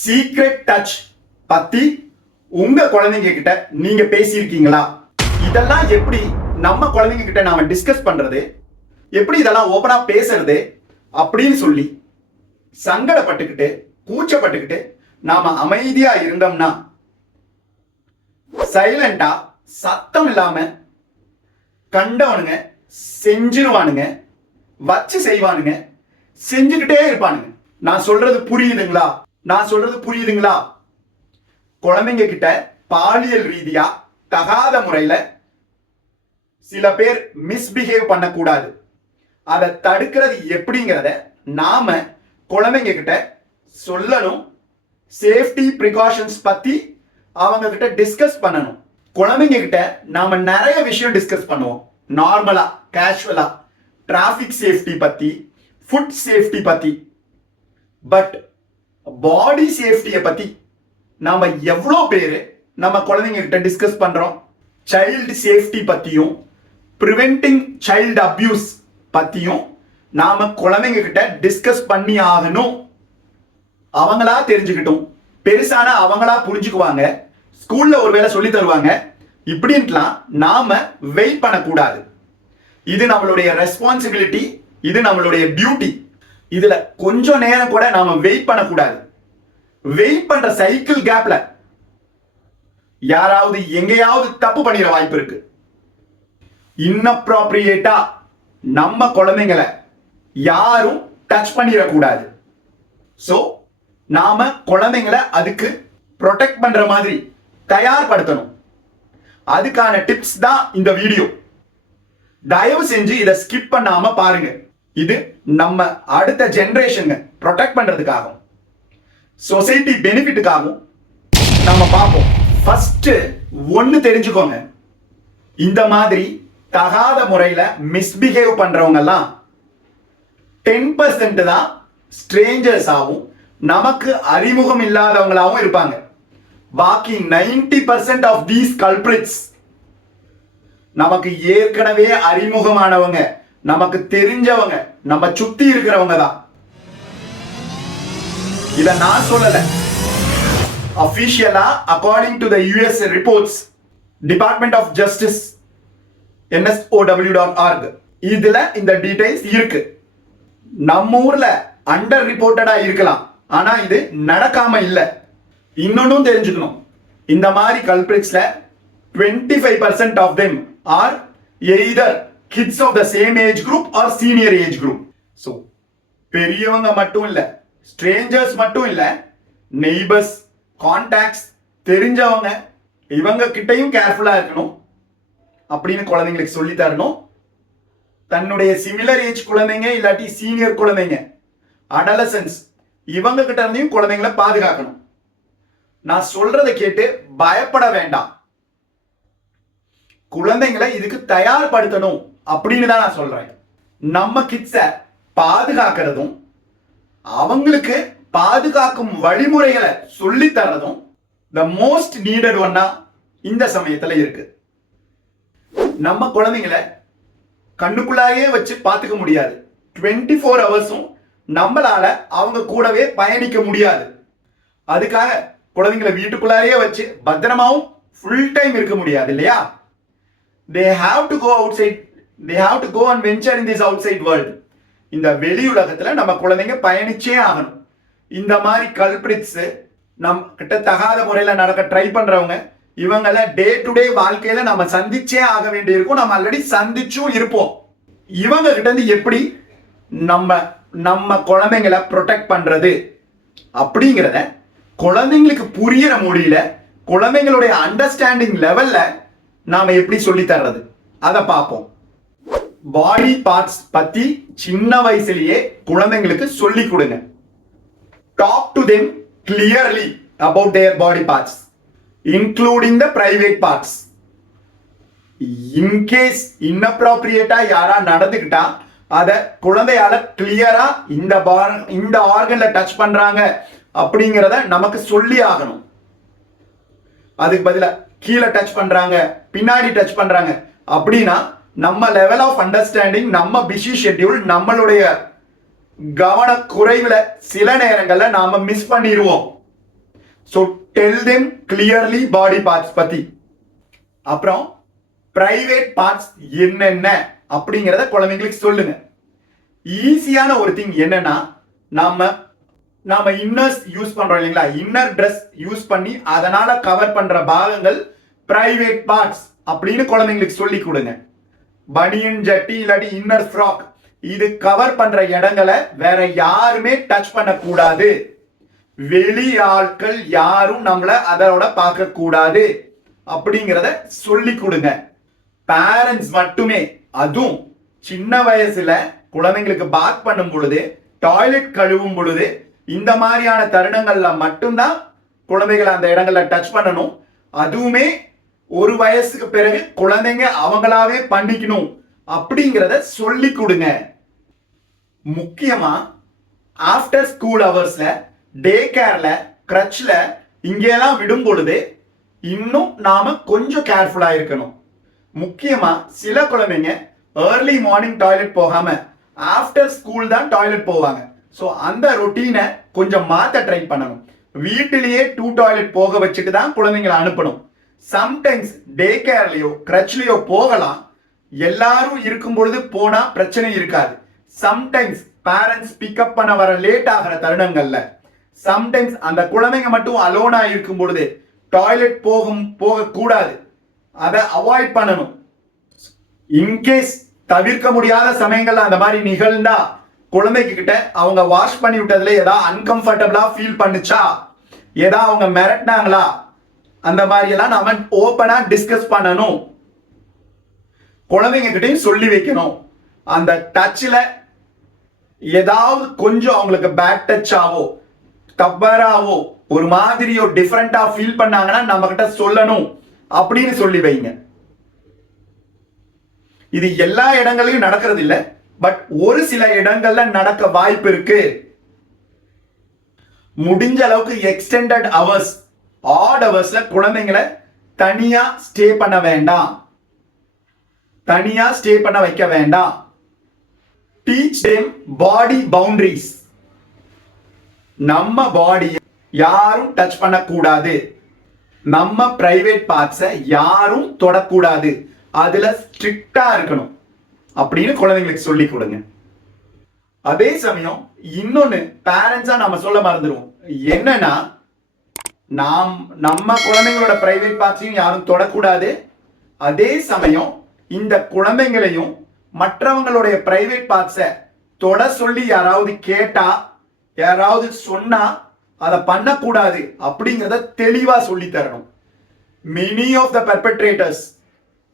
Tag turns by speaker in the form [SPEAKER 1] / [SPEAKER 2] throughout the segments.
[SPEAKER 1] Secret touch பத்தி உங்க குழந்தைங்க கிட்ட நீங்க பேசியிருக்கீங்களா? இதெல்லாம் எப்படி நம்ம குழந்தைங்க கிட்ட நாம டிஸ்கஸ் பண்றது? எப்படி இதெல்லாம் ஓபனா பேசுறது? அப்படின்னு சொல்லி சங்கடப்பட்டுக்கிட்டு கூச்சப்பட்டுக்கிட்டு நாம அமைதியா இருந்தோம்னா சைலண்டா சத்தம் இல்லாம கண்டவனுங்க செஞ்சிருவானுங்க வச்சு செய்வானுங்க செஞ்சுக்கிட்டே இருப்பானுங்க. நான் சொல்றது புரியுதுங்களா? நான் சொல்றது புரியுதுங்களா? குழந்தைங்க கிட்ட பாலியல் ரீதியா தகாத முறையில சில பேர் மிஸ்பிஹேவ் பண்ணக்கூடாது. அதை தடுக்கிறது எப்படிங்கிறத நாம குழந்தைங்க கிட்ட சொல்லணும். சேஃப்டி ப்ரிகாஷன்ஸ் பத்தி அவங்க கிட்ட டிஸ்கஸ் பண்ணணும். குழந்தைங்க கிட்ட நாம நிறைய விஷயம் டிஸ்கஸ் பண்ணுவோம். நார்மலா கேஷுவலா டிராஃபிக் சேஃப்டி பத்தி ஃபுட் சேஃப்டி பத்தி. பட் பாடி சேஃப்டியை பத்தி நாம எவ்வளோ பேர் நம்ம குழந்தைங்ககிட்ட டிஸ்கஸ் பண்றோம்? சைல்டு சேஃப்டி பத்தியும் ப்ரிவென்டிங் சைல்டு அபியூஸ் பத்தியும் நாம குழந்தைங்க கிட்ட டிஸ்கஸ் பண்ணி ஆகணும். அவங்களா தெரிஞ்சுக்கிட்டும். பெருசான அவங்களா புரிஞ்சுக்குவாங்க. ஸ்கூல்ல ஒருவேளை சொல்லி தருவாங்க. இப்படின்ட்டுலாம் நாம வெயிட் பண்ணக்கூடாது. இது நம்மளுடைய ரெஸ்பான்சிபிலிட்டி இது நம்மளுடைய டியூட்டி இதுல கொஞ்சம் நேரம் கூட நாம வெயிட் பண்ணக்கூடாது. வெயிட் பண்ற சைக்கிள் கேப்ல யாராவது எங்கேயாவது தப்பு பண்ணிட வாய்ப்பு இருக்கு. இன்னப்ராப்ரியேட்டா நம்ம குழந்தைங்களை யாரும் டச் பண்ணிடக்கூடாது. ஸோ நாம குழந்தைங்களை அதுக்கு ப்ரொடெக்ட் பண்ற மாதிரி தயார்படுத்தணும். அதுக்கான டிப்ஸ் தான் இந்த வீடியோ தயவு செஞ்சு இதை ஸ்கிப் பண்ணாம பாருங்க. இது நம்ம அடுத்த ஜென்ரேஷனுங்க ப்ரொடெக்ட் பண்ணுறதுக்காகவும் சொசைட்டி பெனிஃபிட்டுக்காகவும் நம்ம பார்ப்போம். ஃபர்ஸ்ட் ஒன்னு தெரிஞ்சுக்கோங்க. இந்த மாதிரி தகாத முறையில் மிஸ்பிஹேவ் பண்றவங்க எல்லாம் டென் பர்சன்ட் தான் ஸ்ட்ரேஞ்சர்ஸ் ஆகும் நமக்கு அறிமுகம் இல்லாதவங்களாகவும் இருப்பாங்க. பாக்கி ninety percent of these culprits நமக்கு ஏற்கனவே அறிமுகமானவங்க நமக்கு தெரிஞ்சவங்க நம்ம சுத்தி இருக்கிறவங்க தான். இத நான் சொல்லல. அபிஷியலா according to the US reports department of justice N S O W dot org இதுல இந்த டீடைல்ஸ் இருக்கு. நம்ம ஊர்ல அண்டர் ரிப்போர்ட்டடா இருக்கலாம். ஆனா இது நடக்காம இல்ல. இன்னொன்னும் தெரிஞ்சுக்கணும். இந்த மாதிரி கல்பிரிட்ஸ்ல twenty five percent of them are either kids of the same age group or senior age group so பெரியவங்க மட்டும் இல்லை ஸ்ட்ரேஞ்சர்ஸ் மட்டும் இல்லை நெய்பர்ஸ் கான்டாக்ட்ஸ் தெரிஞ்சவங்க இவங்க கிட்டையும் கேர்ஃபுல்லாக இருக்கணும் அப்படின்னு குழந்தைங்களுக்கு சொல்லி தரணும். தன்னுடைய சிமிலர் ஏஜ் குழந்தைங்க இல்லாட்டி சீனியர் குழந்தைங்க அடலசன்ஸ் இவங்க கிட்ட இருந்தையும் குழந்தைங்களை பாதுகாக்கணும். நான் சொல்றதை கேட்டு பயப்பட வேண்டாம். குழந்தைங்களை இதுக்கு தயார்படுத்தணும் அப்படின்னு தான் நான் சொல்றேன். நம்ம கிட்ஸை பாதுகாக்கிறதும் அவங்களுக்கு பாதுகாக்கும் வழிமுறைகளை சொல்லி தர்றதும் த மோஸ்ட் நீடட் ஒன்னா இந்த சமயத்தில் இருக்கு. நம்ம குழந்தைங்களை கண்ணுக்குள்ளாயே வச்சு பார்த்துக்க முடியாது. டுவெண்ட்டி ஃபோர் ஹவர்ஸும் நம்மளால அவங்க கூடவே பயணிக்க முடியாது. அதுக்காக குழந்தைங்களை வீட்டுக்குள்ளாரையே வச்சு பத்திரமாவும் ஃபுல் டைம் இருக்க முடியாது இல்லையா? They have to go outside they have to go and venture in this outside world இந்த வெளி உலகத்தில் நம்ம குழந்தைங்க பயணிச்சே ஆகணும். இந்த மாதிரி கல்பிரிட்ஸு நம் கிட்ட தகாத முறையில் நடக்க ட்ரை பண்ணுறவங்க இவங்கள டே டு டே வாழ்க்கையில் நம்ம சந்திச்சே ஆக வேண்டியிருக்கும். நம்ம ஆல்ரெடி சந்திச்சும் இருப்போம். இவங்க கிட்டேருந்து எப்படி நம்ம நம்ம குழந்தைங்களை ப்ரொடெக்ட் பண்ணுறது அப்படிங்கிறத குழந்தைங்களுக்கு புரியிற மொழியில குழந்தைங்களுடைய அண்டர்ஸ்டாண்டிங் லெவலில் நாம எப்படி சொல்லி தர்றது? அதை பார்ப்போம். பாடி பார்ட்ஸ் பத்தி சின்ன வயசுலயே குழந்தைங்களுக்கு சொல்லி கொடுங்க. Talk to them clearly about their body parts including the private parts in case இன்அப்ராப்ரியேட்டா யாரா நடந்துக்கிட்டா அத குழந்தையால கிளியரா இந்த இந்த ஆர்கன்ல டச் பண்றாங்க அப்படிங்கிறத நமக்கு சொல்லி ஆகணும். அதுக்கு பதிலாக கீழே டச் பண்ணுறாங்க பின்னாடி டச் பண்ணுறாங்க அப்படின்னா நம்ம லெவல் ஆஃப் அண்டர்ஸ்டாண்டிங் நம்ம பிஸி ஷெட்யூல் நம்மளுடைய கவன சில நேரங்களில் நாம் மிஸ் பண்ணிடுவோம் so tell them clearly body parts பற்றி அப்புறம் பிரைவேட் பார்ட்ஸ் என்னென்ன அப்படிங்கிறத குழந்தைங்களுக்கு சொல்லுங்க. ஈஸியான ஒரு திங் என்னன்னா நம்ம நாம இன்னர்ஸ் யூஸ் பண்றோம் இல்லைங்களா? இன்னர் ட்ரெஸ் யூஸ் பண்ணி அதனால கவர் பண்ற பாகங்கள் பிரைவேட் பார்ட்ஸ் அப்படின்னு குழந்தைங்களுக்கு சொல்லி கொடுங்க. பனியன் ஜட்டி இல்லாட்டி இன்னர் ஃப்ராக் இது கவர் பண்ற இடங்களை வேற யாருமே டச் பண்ணக்கூடாது. வெளி ஆட்கள் யாரும் நம்மள அதோட பார்க்க கூடாது அப்படிங்கிறத சொல்லி கொடுங்க. பேரண்ட்ஸ் மட்டுமே அதுவும் சின்ன வயசுல குழந்தைங்களுக்கு பாத் பண்ணும் பொழுது டாய்லெட் கழுவும் பொழுது இந்த மாதிரியான தருணங்கள்ல மட்டும்தான் குழந்தைகளை அந்த இடங்கள்ல டச் பண்ணணும். அதுவுமே ஒரு வயசுக்கு பிறகு குழந்தைங்க அவங்களாவே பண்ணிக்கணும் அப்படிங்கிறத சொல்லி கொடுங்க. முக்கியமா ஆஃப்டர் ஸ்கூல் ஹவர்ஸ்ல டே கேர்ல கிரச்ல இங்கெல்லாம் விடும் பொழுது இன்னும் நாம கொஞ்சம் கேர்ஃபுல்லா இருக்கணும். முக்கியமா சில குழந்தைங்க ஏர்லி மார்னிங் டாய்லெட் போகாம ஆஃப்டர் ஸ்கூல் தான் டாய்லெட் போவாங்க. ஸோ அந்த ரொட்டீனை கொஞ்சம் மாற்ற ட்ரை பண்ணணும். வீட்டிலேயே டூ டாய்லெட் போக வச்சுட்டு தான் குழந்தைங்களை அனுப்பணும். சம்டைம்ஸ் டே கேர்லேயோ க்ரச்லேயோ போகலாம். எல்லாரும் இருக்கும் பொழுது போனால் பிரச்சனை இருக்காது. சம்டைம்ஸ் பேரண்ட்ஸ் பிக்கப் பண்ண வர லேட் ஆகிற தருணங்கள்ல சம்டைம்ஸ் அந்த குழந்தைங்க மட்டும் அலோனா இருக்கும் பொழுது டாய்லெட் போகும் போகக்கூடாது. அதை அவாய்ட் பண்ணணும். இன்கேஸ் தவிர்க்க முடியாத சமயங்கள்ல அந்த மாதிரி நிகழ்ந்தா குழந்தைங்க கிட்ட அவங்க வாஷ் பண்ணி விட்டதுல ஏதாவது அன்கம்ஃபர்டபுளா ஃபீல் பண்ணுச்சா? ஏதாவது அவங்க மிரட்டினாங்களா? அந்த மாதிரி எல்லாம் நாம ஓப்பனா டிஸ்கஸ் பண்ணணும். குழந்தைங்க கிட்டையும் சொல்லி வைக்கணும். அந்த டச்ல ஏதாவது கொஞ்சம் அவங்களுக்கு பேட் டச் ஆவோ தப்பராவோ ஒரு மாதிரியோ டிஃப்ரெண்டா ஃபீல் பண்ணாங்கன்னா நம்ம கிட்ட சொல்லணும் அப்படின்னு சொல்லி வைங்க. இது எல்லா இடங்களையும் நடக்கிறது இல்லை. பட் ஒரு சில இடங்கள்ல நடக்க வாய்ப்பு இருக்கு. முடிஞ்ச அளவுக்கு எக்ஸ்டெண்டட் ஹவர்ஸ் ஆட் அவர்ஸ்ல குழந்தைங்களை தனியா ஸ்டே பண்ண வேண்டாம். தனியா ஸ்டே பண்ண வைக்க வேண்டாம். டீச் டெம் பாடி பவுண்டரிஸ் நம்ம பாடியை யாரும் டச் பண்ணக்கூடாது. நம்ம பிரைவேட் பார்ட்ஸை யாரும் தொடக்கூடாது. அதுல ஸ்ட்ரிக்டா இருக்கணும். அப்படின்னு குழந்தைங்களுக்கு சொல்லி கொடுங்க. அதே சமயம் இன்னொன்னு பேரண்ட்ஸா நம்ம சொல்ல மறந்துடுவோம். என்னன்னா நாம் நம்ம குழந்தைங்களோட பிரைவேட் பார்ட்ஸையும் யாரும் தொடக்கூடாது. அதே சமயம் இந்த குழந்தைங்களையும் மற்றவங்களுடைய பிரைவேட் பார்ட்ஸை தொட சொல்லி யாராவது கேட்டா யாராவது சொன்னா அதை பண்ணக்கூடாது அப்படிங்கிறத தெளிவா சொல்லி தரணும். மெனி ஆஃப் த பெர்பெட்ரேட்டர்ஸ்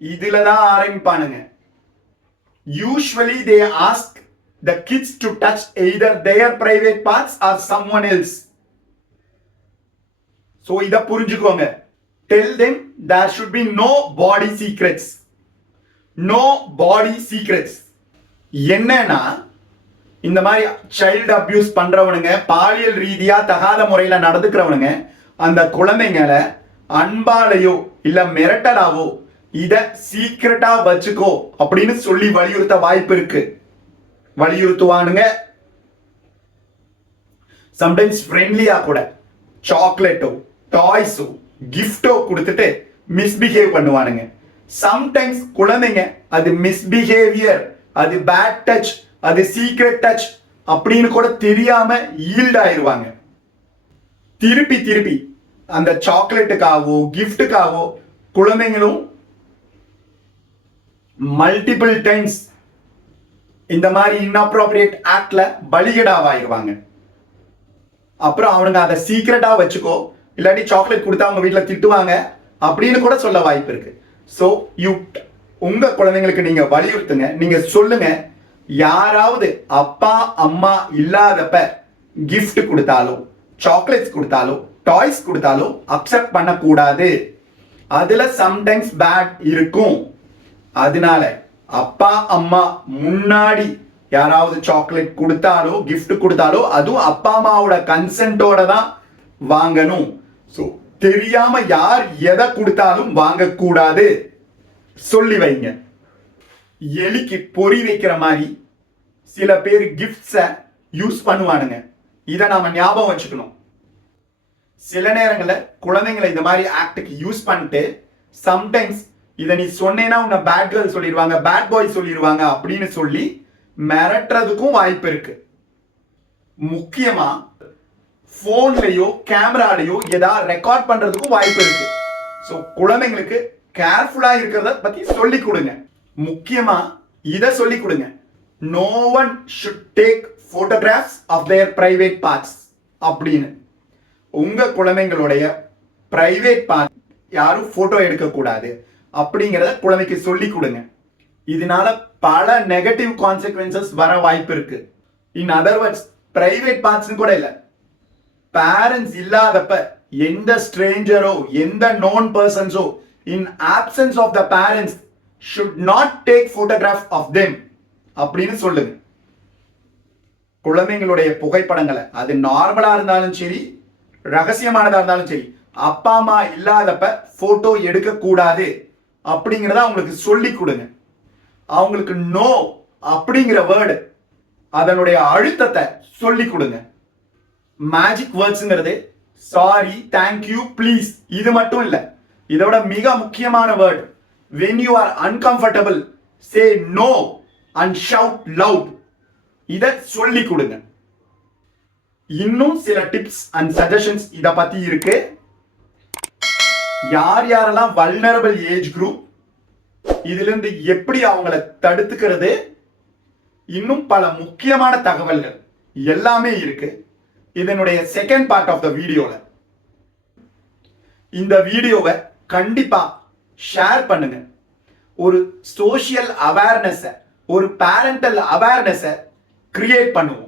[SPEAKER 1] இதுல தான் ஆரம்பிப்பானுங்க. Usually they ask the kids to touch either their private parts or someone else so இதை புரிஞ்சுக்கோங்க. Tell them there should be no body secrets no body secrets என்னன்னா இந்த மாதிரி சைல்டு அபியூஸ் பண்றவனுங்க பாலியல் ரீதியா தகாத முறையில நடந்துக்கிறவனுங்க அந்த குழந்தைங்களை அன்பாலையோ இல்ல மிரட்டலாவோ இத சீக்கிரட்டா வச்சுக்கோ அப்படின்னு சொல்லி வலியுறுத்த வாய்ப்பு இருக்கு. வலியுறுத்துவானுங்க. சம்டைம்ஸ் ஃப்ரெண்ட்லியா கூட சாக்லேட்டோ டாய்ஸோ கிஃப்டோ கொடுத்துட்டு மிஸ்பிஹேவ் பண்ணுவானுங்க. சம்டைம்ஸ் குழந்தைங்க அது மிஸ்பிஹேவியர் அது பேட் டச் அது சீக்ரெட் டச் அப்படின்னு கூட தெரியாம ஈல்ட் ஆயிருவாங்க. திருப்பி திருப்பி அந்த சாக்லேட்டுக்காகவோ கிஃப்ட்டுக்காகவோ குழந்தைங்களும் மல்டிபிள் டைம்ஸ் இந்த மாதிரி இன்அப்ரோப்ரியேட் ஆக்ட்ல பலிகடாவாயிருவாங்க. அப்புறம் அவனுங்க அதை சீக்ரெட்டாக வச்சுக்கோ இல்லாட்டி சாக்லேட் கொடுத்தா அவங்க வீட்டில் திட்டுவாங்க அப்படின்னு கூட சொல்ல வாய்ப்பு இருக்கு. ஸோ யூ உங்கள் குழந்தைங்களுக்கு நீங்கள் வலியுறுத்துங்க. நீங்கள் சொல்லுங்க யாராவது அப்பா அம்மா இல்லாதப்ப கிஃப்ட் கொடுத்தாலோ சாக்லேட்ஸ் கொடுத்தாலோ டாய்ஸ் கொடுத்தாலோ அக்செப்ட் பண்ணக்கூடாது. அதில் சம்டைம்ஸ் பேட் இருக்கும். அதனால அப்பா அம்மா முன்னாடி யாராவது சாக்லேட் கொடுத்தாலோ கிஃப்ட் கொடுத்தாலோ அதுவும் அப்பா அம்மாவோட கன்சென்ட்டோட தான் வாங்கணும். ஸோ தெரியாம யார் எதை கொடுத்தாலும் வாங்கக்கூடாது. சொல்லி வைங்க. எலிக்கு பொறி வைக்கிற மாதிரி சில பேர் கிஃப்ட்ஸை யூஸ் பண்ணுவானுங்க. இதை நாம ஞாபகம் வச்சுக்கணும். சில நேரங்களில் குழந்தைங்களை இந்த மாதிரி ஆக்டுக்கு யூஸ் பண்ணிட்டு சம்டைம்ஸ் இதை நீ சொன்னேன்னா உன்னை பேட் கேர்ள் சொல்லிடுவாங்க பேட் பாய் சொல்லிடுவாங்க அப்படின்னு சொல்லி மிரட்டுறதுக்கும் வாய்ப்பு இருக்கு. முக்கியமா ஃபோன்லையோ கேமராலையோ ஏதாவது ரெக்கார்ட் பண்றதுக்கும் வாய்ப்பு இருக்கு. ஸோ குழந்தைங்களுக்கு கேர்ஃபுல்லா இருக்கிறத பத்தி சொல்லி கொடுங்க. முக்கியமா இதை சொல்லி கொடுங்க. No one should take photographs of their private parts அப்படின்னு. உங்க குழந்தைங்களுடைய பிரைவேட் பார்ட் யாரும் போட்டோ எடுக்கக்கூடாது. அப்படிங்கிறத குழந்தைக்கு சொல்லி கொடுங்க. இதனால பல நெகட்டிவ் கான்சிக்வன்சஸ் வர வாய்ப்பு இருக்கு. இன் அதர் பிரைவேட் பார்ட்ஸ் கூட இல்லை. பேரண்ட்ஸ் இல்லாதப்ப எந்த ஸ்ட்ரேஞ்சரோ எந்த known பர்சன்ஸோ in absence of the parents should not take photograph of them அப்படின்னு சொல்லுங்க. குழந்தைங்களுடைய புகைப்படங்களை அது நார்மலா இருந்தாலும் சரி ரகசியமானதா இருந்தாலும் சரி அப்பா அம்மா இல்லாதப்ப போட்டோ எடுக்க கூடாது அப்படிங்கிறத அவங்களுக்கு சொல்லி கொடுங்க. அவங்களுக்கு நோ அப்படிங்கிற வேர்டு அதனுடைய அழுத்தத்தை சொல்லி கொடுங்க. மேஜிக் வேர்ட்ஸ்ங்கிறது சாரி தேங்க்யூ ப்ளீஸ் இது மட்டும் இல்லை. இதோட மிக முக்கியமான word when you are uncomfortable say no and shout loud இதை சொல்லி கொடுங்க. இன்னும் சில டிப்ஸ் அண்ட் சஜஷன்ஸ் இதை பற்றி இருக்குது யார் யாரெல்லாம் வல்னரபிள் ஏஜ் குரூப் இதுல இருந்து எப்படி அவங்கள தடுத்துக்கிறது? இன்னும் பல முக்கியமான தகவல்கள் எல்லாமே இருக்கு. இதனுடைய செகண்ட் பார்ட் ஆஃப் த வீடியோல இந்த வீடியோவை கண்டிப்பா ஷேர் பண்ணுங்க. ஒரு சோஷியல் அவேர்னஸை ஒரு பேரண்டல் அவேர்னஸை கிரியேட் பண்ணுவோம்.